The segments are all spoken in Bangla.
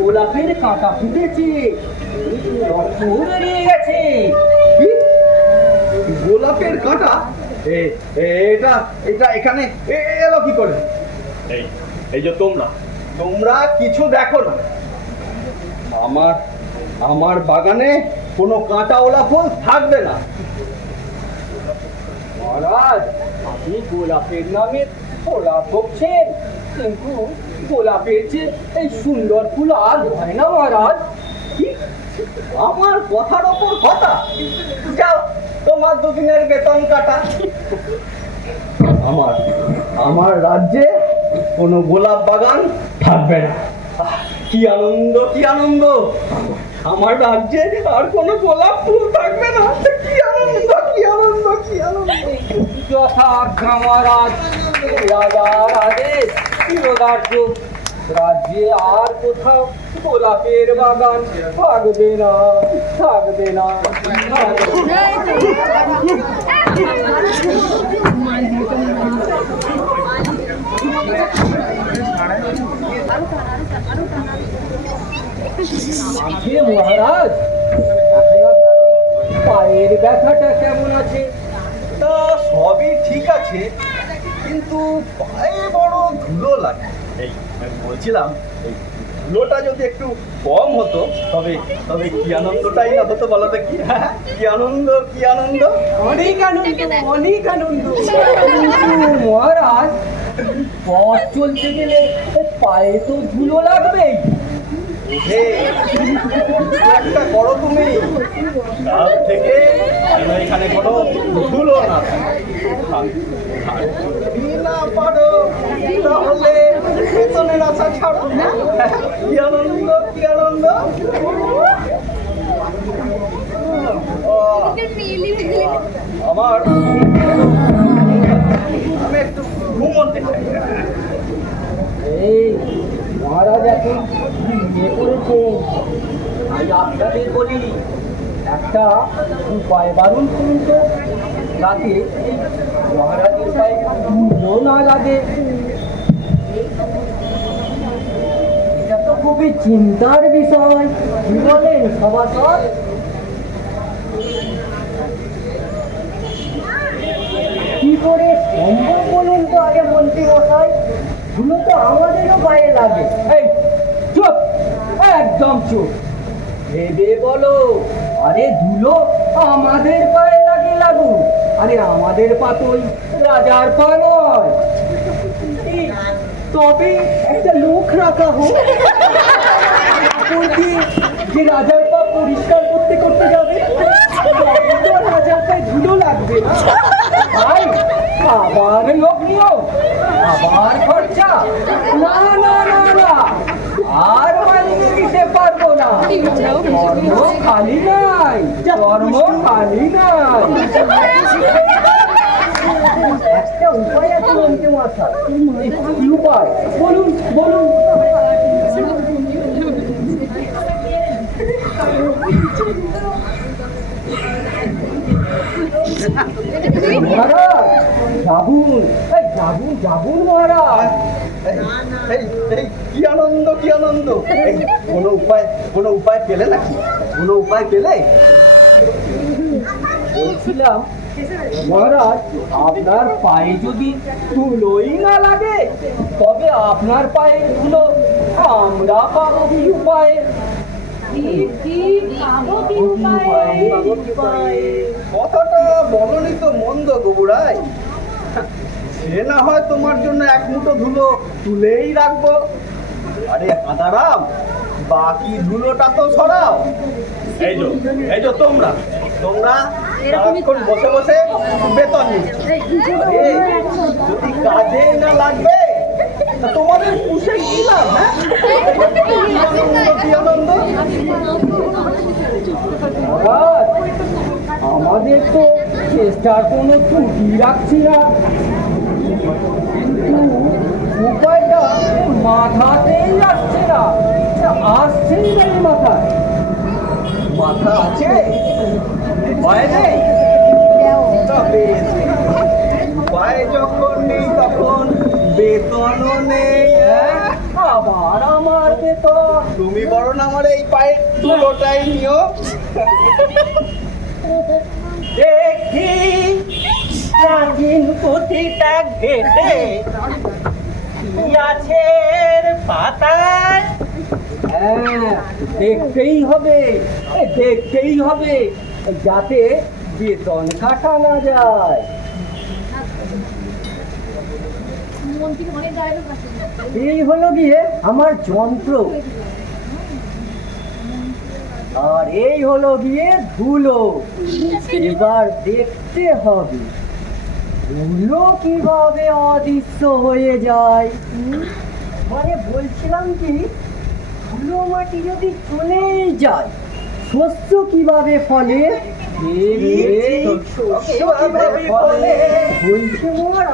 গোলাপের কাঁটা ফুটেছে, গোলাপের কাঁটা এটা এটা এখানে এলো কি করে? এই যে তোমরা কিছু দেখো না, আমার বাগানে কোনো কাঁটাওয়ালা ফুল থাকবে না। মহারাজ, আপনি গোলাপের নামে ফোলা বকছেন, কিন্তু গোলাপের যে এই সুন্দর ফুল আর হয় না মহারাজ। আমার কথার ওপর কথা, যাও তোমার দুদিনের বেতন কাটা। আমার রাজ্যে কোনো গোলাপ বাগান থাকবে না। কি আনন্দ, কি আনন্দ! আমার রাজ্যে আর কোনো গোলাপ ফুল থাকবে না। কি আনন্দ, কি আনন্দ, কি আনন্দ! যথাজ্ঞা মহারাজ, রাজার আদেশ চিরদার্য। রাজ্যে আর কোথাও গোলাপের বাগান থাকবে না, থাকবে না। মহারাজ, পায়ের ব্যথাটা কেমন আছে? তা সবই ঠিক আছে, কিন্তু পায়ে বড় ধুলো লাগে। এই বলছিলাম, এই ধুলোটা যদি একটু কম হতো তবে তবে কি আনন্দটাই না হতো বলো দেখি। কি আনন্দ, কি আনন্দ! অনেক আনন্দ, অনেক আনন্দ। মহারাজ, পথ চলতে গেলে পায়ে তো ধুলো লাগবেই। একটা করো তুমি, তার থেকে এখানে কোনো ধুলো না না পারো, তাহলে পেছনের আশা ছাড়ো। কি আনন্দ, কি আনন্দ! আমি একটু ঘুমোতে চাই। এই মহারাজ এখন বিয়ে করেছেন, আমি আপনাদের বলি একটা উপায় বারণ করুন তো, যাতে মহারাজের পায়ে ধুলো না লাগে। এটা তো খুবই চিন্তার বিষয়। কি বলেন সভাসদ? কি করে সম্ভব বলুন তো আগে মন্ত্রী মশাই? ধুলো তো আমাদেরও গায়ে লাগে। এই চুপ, একদম চুপ, ভেবে বলো। আরে ধুলো আমাদের পায়ে লাগে লাগুক, আরে আমাদের পা তো রাজার পা নয়। তবে একটা লোক রাখা হোক, যে রাজার পা পরিষ্কার করতে করতে যাবে, রাজার পায়ে ধুলো লাগবে না। তাই আবার লোক নিও, আবার খরচা। না না না না, আর মানিয়ে দিতে পারবো না। কর্ম খালি নাই, কর্ম খালি নাই। একটা উপায় আছে মন্ত্রী মশাই। কি উপায় বলুন, বলুন। যাবুন, যাবুন, যাবুন মহারাজ। কি আনন্দ, কি আনন্দ! কোনো উপায় পেলে নাকি? কোনো উপায় পেলে? বলছিলাম মহারাজ, আপনার পায়ে যদি ধুলোই না লাগে, তবে আপনার পায়ে ধুলো আমরা পাবো কি উপায়ে? কথাটা বলনি তো মন্দ গবুড়াই। সে না হয় তোমার জন্য এক মুঠো ধুলো তুলেই রাখবো। আরে হাঁদারাম, বাকি ধুলোটা তো সরাও। এই যে তোমরা তোমরা সারাক্ষণ বসে বসে বেতন নিচ্ছ। আরে, যদি কাজে না লাগবে তা তোমাদের পুষে কি লাভ? হ্যাঁ, কি আনন্দ! আমাদের তো চেষ্টার কোনো ত্রুটি রাখছি না, কিন্তু উপায়টা মাথাতেই আসছে না, আসছেই না এই মাথায়। মাথা আছে, উপায় নেই। তবে উপায় যখন নেই তখন বেতনও নেই। আবার আমার বেতন, তুমি বরং আমার এই পায়ের ধুলোটাই নিও। দেখি প্রাচীন পুঁথিটা ঘেটে কি আছে এর পাতায়। হ্যাঁ, দেখতেই হবে, দেখতেই হবে, যাতে বেতন কাটা না যায়। এই হলো গিয়ে আমার যন্ত্র, আর এই হলো গিয়ে ধুলো। এবার দেখতে হবে ধুলো কিভাবে অদৃশ্য হয়ে যায়। মানে বলছিলাম কি, ধুলো মাটি যদি চলেই যায়, শস্য কিভাবে ফলে? বলছে মোরা,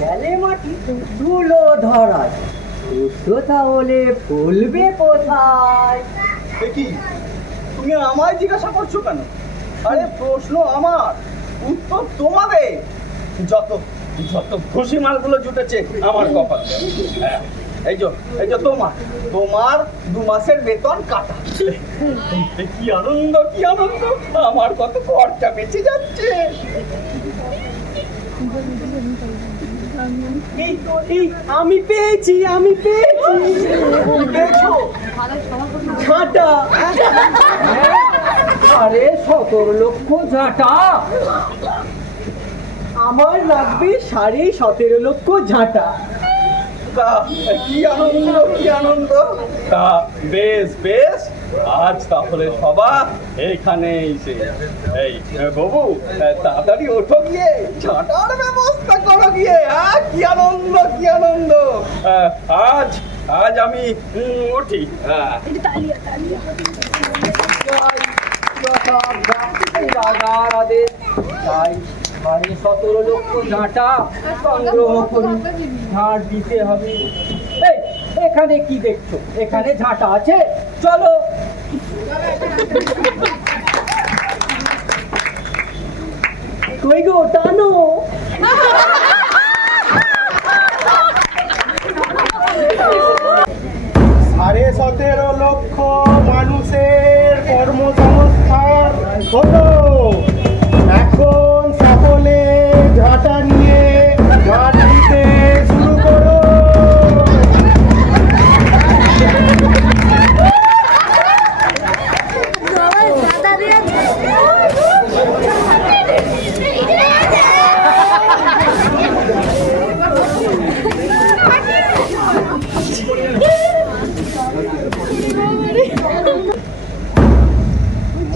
গেলে মাটি ধুলো ধরায়, শস্য তাহলে ফলবে কোথায়? কি তুমি আমায় জিজ্ঞাসা করছো কেন? আরে প্রশ্ন আমার, উত্তর তোমাদের। যত যত খুশি মালগুলো জুটেছে আমার কপাল। এই যে তোমার 2 মাসের বেতন কাটা। কি আনন্দ, কি আনন্দ! আমার কত খরচা বেঁচে যাচ্ছে। আমি পেয়েছি, পেয়েছো ঝাঁটা। আরে 17 লক্ষ ঝাঁটা, আমার লাগবে 17.5 লক্ষ ঝাঁটা। কি আনন্দ, কি আনন্দ! তা বেশ বেশ, আজ তাহলে সভা এইখানেই শেষ। এই বাবু, তাড়াতাড়ি ওঠো গিয়ে, ঝাঁটার ব্যবস্থা করো গিয়ে। হ্যাঁ, কি আনন্দ, কি আনন্দ! আজ আজ আমি উঠি। হ্যাঁ, রাজার আদেশ, তাই 17.5 লক্ষ ঝাঁটা সংগ্রহ করি, ঝাড় দিতে হবে। এই, এখানে কি দেখছো? এখানে ঝাঁটা আছে, চলো। কই গো, টানো। 17.5 লক্ষ মানুষের কর্মসংস্থান হলো। এখন সকলে ঝাঁটা নিয়ে ঝাঁট দিতে শুরু করো।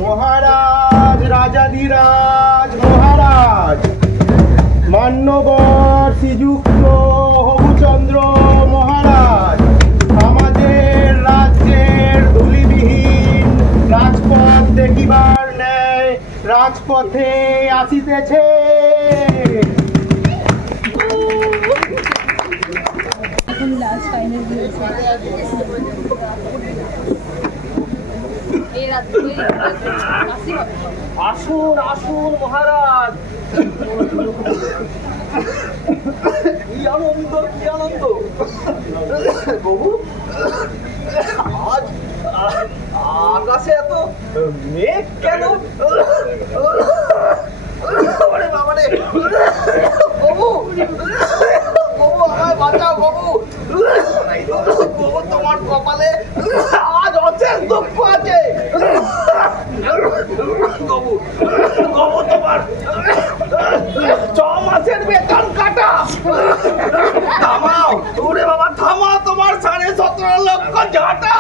মহারাজ, রাজাধিরাজ মহারাজ, মান্যবর শ্রীযুক্ত হবুচন্দ্র মহারাজ, আমাদের রাজ্যের ধূলিবিহীন রাজপথ দেখিবার ন্যায় রাজপথে আসিতেছে। আসুন আসুন মহারাজ। কি আনন্দ, কি আনন্দ! বাবু, আজ আকাশে এত মেঘ কেন? বাবারে, বাবু, বাবু আমায় বাঁচাও বাবু। বাবু, তোমার কপালে আজ অশেষ দুঃখ আছে। বাবু, বাবু, তোমার 6 মাসের বেতন কাটা। থামাও, ওরে বাবা থামাও, তোমার 17.5 লক্ষ ঝাঁটা।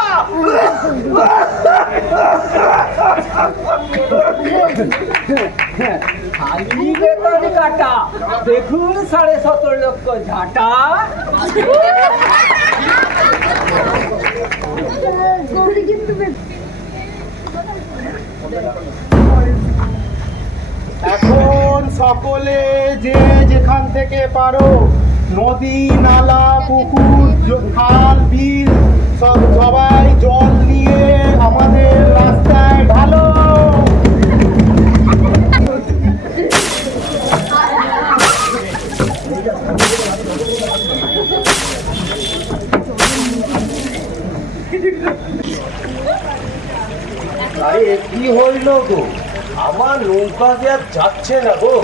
খালি বেতন কাটা দেখুন 17.5 লক্ষ ঝাঁটা। এখন সকলে যে যেখান থেকে পারো নদী নালা পুকুর খাল বিল সবাই জল নিয়ে আমাদের রাস্তায় ঢালো। আরে কি হইল গো, আমার নৌকা যে আর যাচ্ছে না গো।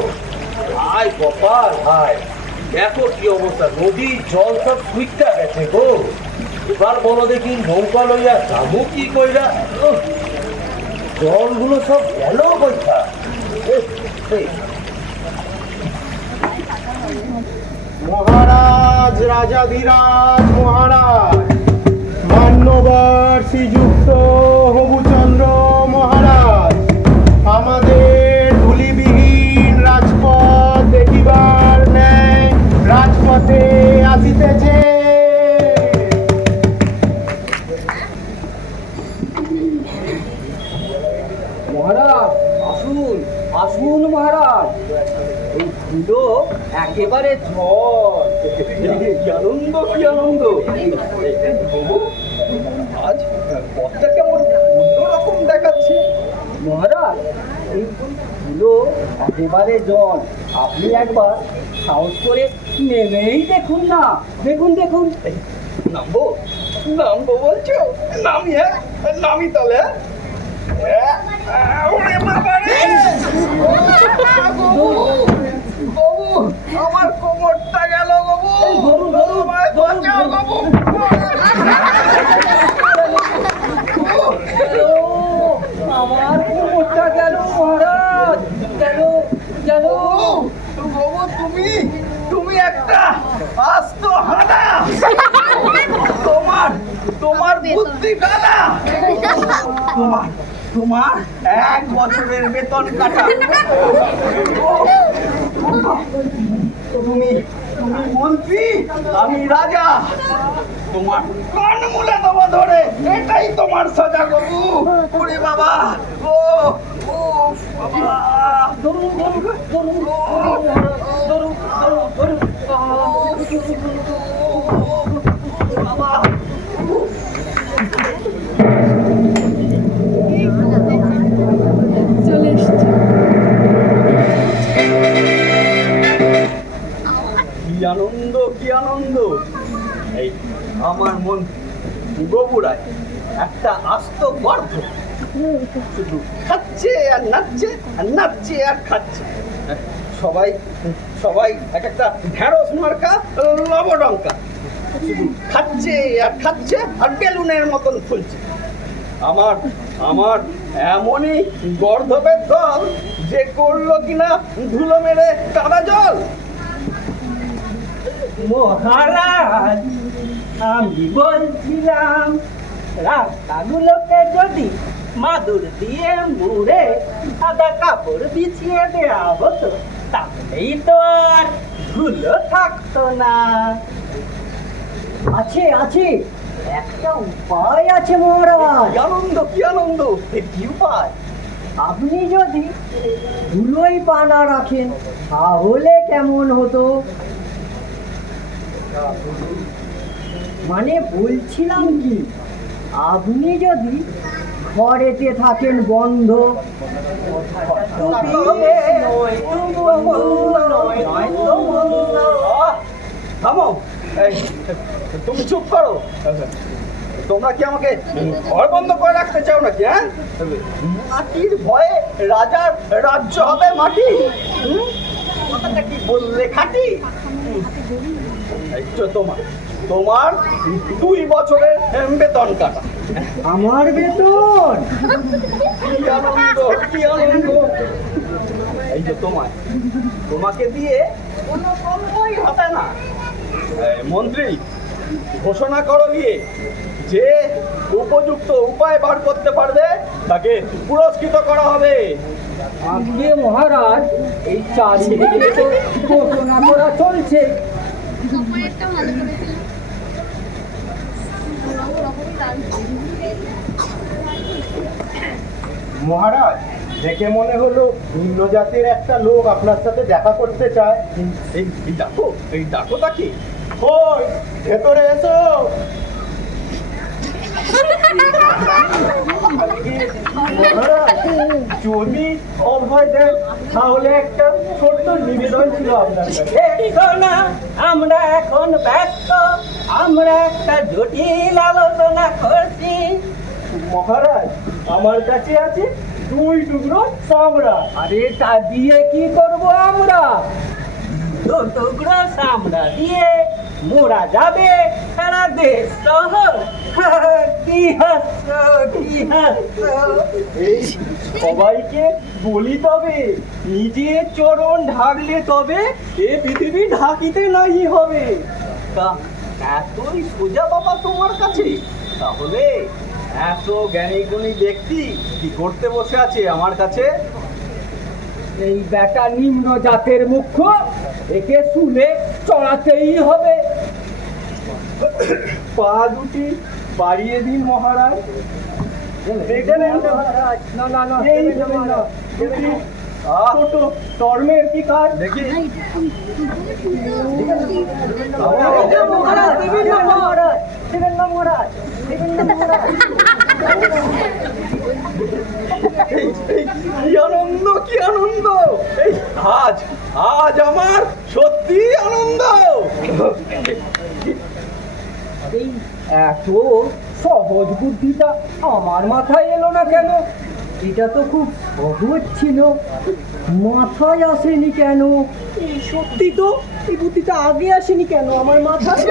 হায় কপাল হায়, দেখো কি অবস্থা, নদীর জল সব শুইতে গেছে গো। এবার বলো দেখি নৌকা লইয়া যাবো কি কইরা। জলগুলো সব গেল কইতা। মহারাজ রাজাধিরাজ মহারাজ মান্যবর শ্রীযুক্ত হবুচন্দ্র মহারাজ, আমাদের ধূলিবিহীন রাজপথ দেখিবার ন্যায় রাজপথে আসিতেছে। মহারাজ আসুন আসুন মহারাজ, এই ধুলো একেবারে ঝড়। কি আনন্দ কি আনন্দ। আজ পথটা কেমন অন্যরকম দেখাচ্ছে। মহারাজ এই ধুলো একেবারে জল, আপনি একবার সাহস করে নেমেই দেখুন না। দেখুন দেখুন। নামবো নামবো বলছো, নামি হ্যাঁ নামি তাহলে। ওরে বাবা রে, বাবু আমার কোমরটা গেল বাবু। ধরুন ধরুন বাঁচাও বাবু। আমার কোমরটা গেল মহারাজ, গেল গেল। বাবু তুমি তুমি একটা আস্ত হানা। তোমার তোমার বুদ্ধি কানা। তোমার তোমার 1 বছরের বেতন কাটা। তুমি তুমি মন্ত্রী, আমি রাজা। তোমার কান মুলে দেবো ধরে, এটাই তোমার সাজা বাবু। ওরে বাবা, ও ও বাবা। ধরুন ধরুন ধরুন ধরুন ধরুন ধরুন। বাবা কি আনন্দ কি আনন্দ। এই আমার মন গোবুরায় একটা আস্ত গর্ভ, শুধু খাচ্ছে আর নাচছে আর নাচছে আর খাচ্ছে। সবাই সবাই এক একটা ঢেঁড়স মার্কা লবডঙ্কা, শুধু খাচ্ছে আর খাচ্ছে আর বেলুনের মতন ফুলছে। আমার আমার এমনই গর্ধবের দল যে করলো কিনা ধুলো মেরে কাদা জল। মহারাজ আমি বলছিলাম রাস্তাগুলোকে যদি মাদুর দিয়ে মুড়ে সাদা কাপড় বিছিয়ে দেওয়া হতো, তাহলেই তো আর ধুলো থাকতো না। আছে আছে, একটা উপায় আছে মহারাজ। কি আনন্দ কি আনন্দ। কি উপায়? আপনি যদি ধুলোই পানা রাখেন তাহলে কেমন হতো? মানে বলছিলাম কি, আপনি যদি ঘরেতে থাকেন বন্ধ, থামো, এই, তুমি চুপ করো। তোমরা কি আমাকে ঘর বন্ধ করে রাখতে চাও নাকি? হ্যাঁ, মাটির ভয়ে রাজার রাজ্য হবে মাটি। কথাটা কি বললে খাটি? এই তো তোমার তোমার 2 বছরের বেতন কাটা। আমার বেতন? কি আনন্দ কি আনন্দ। এই যে তোমাকে দিয়ে কোনো কর্মই হবে না। মন্ত্রী ঘোষণা করো গিয়ে যে উপযুক্ত উপায় বার করতে পারবে তাকে পুরস্কৃত করা হবে। আজকে মহারাজ এই চারিদিকে তো ঘোষণা করা চলছে। সময়টা ভালো করেছিল ওরকমই লাগছে। মহারাজ, দেখে মনে হলো ভিন্ন জাতির একটা লোক আপনার সাথে দেখা করতে চায়। এই ডাকো তাকে। ওই ভেতরে এসো। মহারাজ, যদি অভয় দেন তাহলে একটা ছোট্ট নিবেদন ছিল আপনার কাছে। না, আমরা এখন ব্যস্ত, আমরা একটা জটিল আলোচনা করছি। মহারাজ, আমার কাছে আছে 2 টুকরো চামড়া। আরে তা দিয়ে কি করব আমরা? 2 টুকরো চামড়া দিয়ে মোরা যাবে সারা দেশ শহর। কি হাস্য, কি হাস্য। এই সবাইকে বলি তবে নিজের চরণ ঢাকলে তবে এ পৃথিবী ঢাকিতে নাই হবে। তা এতই সোজা বাবা তোমার কাছে? তাহলে এত জ্ঞানী গুণী ব্যক্তি কি করতে বসে আছে আমার কাছে? এই বেটা নিম্ন জাতের মুখ্য, একে শুলে চড়াতেই হবে। পা দুটি বাড়িয়ে দিন মহারাজ। দেখে নেন মহারাজ, না না না, এই দেবেন না, দুটি ছোট টর্মের কি কাজ দেখি। মহারাজ, দেবেন না মহারাজ, দেবেন না মহারাজ, দেবেন না মহারাজ। কি আনন্দ, কি আনন্দ! এই আজ আজ আমার সত্যি আনন্দ। এই এত সহজ বুদ্ধিটা আমার মাথায় এলো না কেন? এটা তো খুব সহজ ছিল, মাথায় আসেনি কেন? সত্যি তো এই বুদ্ধিটা আগে আসেনি কেন আমার মাথায়?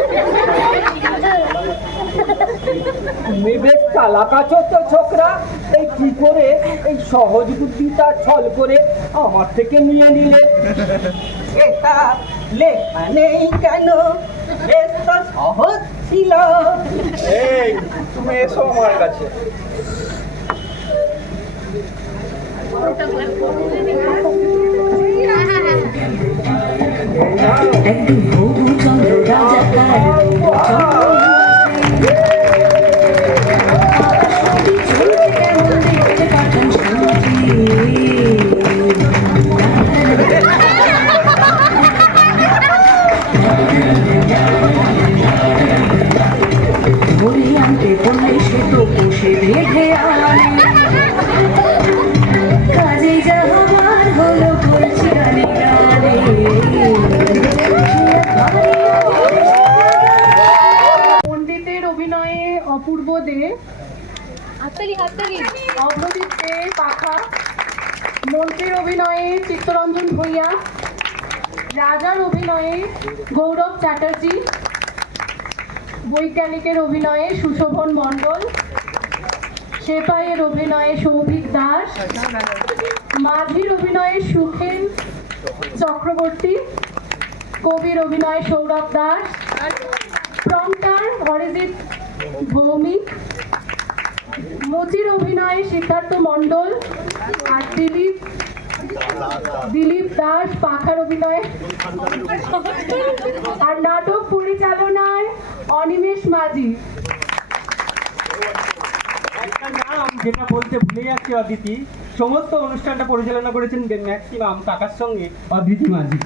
তুমি বেশ চালাক আছো তো ছোকরা। এই কি করে এই সহজ বুদ্ধিটা ছল করে আমার থেকে নিয়ে নিলে? এটা লেখা নেই কেন? বেশ তো সহজ ছিল। এই তুমি এসো আমার কাছে। একদিন হবুচন্দ্র রাজা তার দেখতে পাঠান বলি আনতে বললে সে তো বসে বেঁধে আনে কাজেই যা হবার হলো বলছি গানে গানে পণ্ডিতের অভিনয়ে অপূর্ব দে, হাততালি হাততালি। অগ্রজিৎ দে পাখা, মন্ত্রীর অভিনয়ে চিত্তরঞ্জন ভূঁইয়া, রাজার অভিনয়ে গৌরব চ্যাটার্জি, বৈজ্ঞানিকের অভিনয়ে সুশোভন মণ্ডল, সেপাইয়ের অভিনয়ে সৌভিক দাস, মাঝির অভিনয়ে সুখেন চক্রবর্তী, কবির অভিনয়ে সৌরভ দাস, প্রম্পটার অরিজিৎ ভৌমিক, মুচির অভিনয়ে সিদ্ধার্থ মণ্ডল, আর দিলীপ দাস পাখার অভিনয়ে, আর নাটক পরিচালনায় অনিমেষ মাঝি। একটা নাম যেটা বলতে ভুলে যাচ্ছি, অদিতি। সমস্ত অনুষ্ঠানটা পরিচালনা করেছেন ম্যাক্সিমাম কাকার সঙ্গে অদিতি মাঝি।